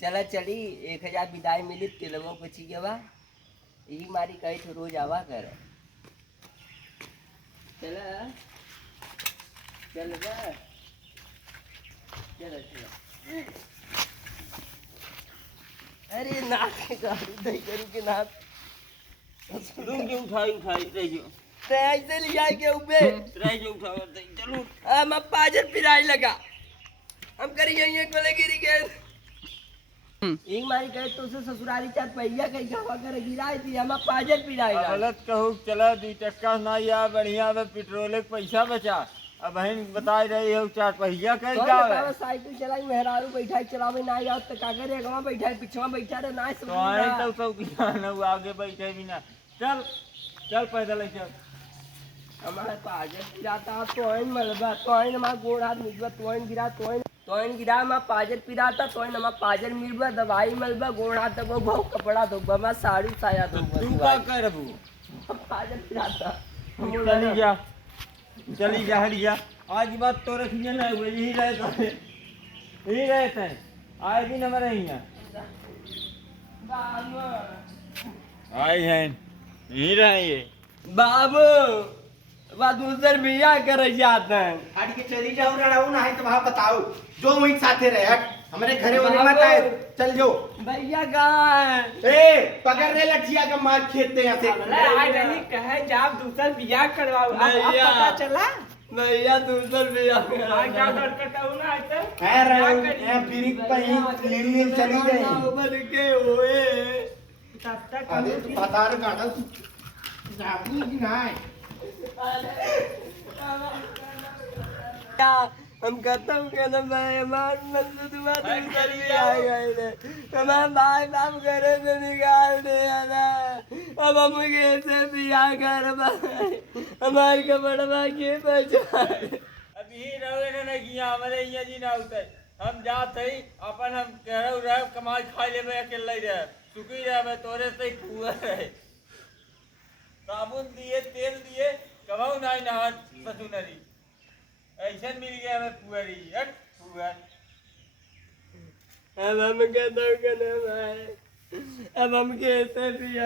चला चली 1000 विदाई मिली तिलमो पची के बा यही मारी कही तो रोज आवा कर चला चल बा चला चला अरे नाक के गाड़ी दई करू के नाक तुम क्यों उठाई रह जो ते ऐसे ले जाए के ऊपर रह जो उठाओ चलो हम पाजर पिराई लगा हम करी जाइए को गिरी के एक मारी कहे तो से ससुराली 4 पहिया कहीं हवा कर गिराई थी हम पाजर पिराई गलत कहूँ चला 2 चक्का ना या बढ़िया में पेट्रोल के पैसा बचा अब बहन बता रही हो 4 पहिया कहीं जावे साइकिल चलाई मेहरारू बैठा चलावे ना आओ तो का करे गवा बैठा पिछवा बैठा रे ना तो आए तो सब किसान है आगे बैठे बिना चल चल पैदल चल हमारे पाजर पिराता तो इन मलबा तो इन हमारा गोड़ हाथ मिलबा तो इन गिरा हमारा पाजर पिराता तो इन हमारा पाजर मिलबा दवाई मलबा गोड़ हाथ दबो बहु कपड़ा धोबा हमारा साड़ी साया तू का करबू पाजर पिराता चली जा हरिया आज बात तो रखिए ना यही रहता है आए दिन हमारे यहाँ आए हैं यही रहेंगे बाबू बा दूसर बिया कर जाता है हट के चली जाओ लड़ाऊ ना है तो वहां बताओ जो वहीं साथे रहे हट हमारे घरे वाले मत आए चल जो भैया कहाँ है ए पकड़ रे लठिया का मार खेते यहाँ से आज नहीं कहे जाब दूसर बिया करवाओ अब पता चला भैया दूसर बिया आज क्या डरकटाऊ ना आते है रहू यहाँ फिरी कहीं लील चली गई उम्र के होए तब तक अरे तू बता रे गाना जाबू की ना है हम खत्म कर मैं मान मतलब तुम्हारा दूसर भी आ गए थे हमारे भाई बाप घरे से निकाल दिया था अब हम कैसे बियाह कर हमारे कपड़ा के पहचान अब यही रहे ना कि हमारे यहाँ जी ना होता है हम जाते ही अपन हम कह रहे कमाल खा ले अकेले रहे सुखी रहे मैं तोरे से हुआ रहे साबुन दिए तेल दिए कमाऊ ना नहा ससुनरी ऐसा मिल गया हमें पुअरी हट पुअर अब हम कहते अब हम कैसे बियाह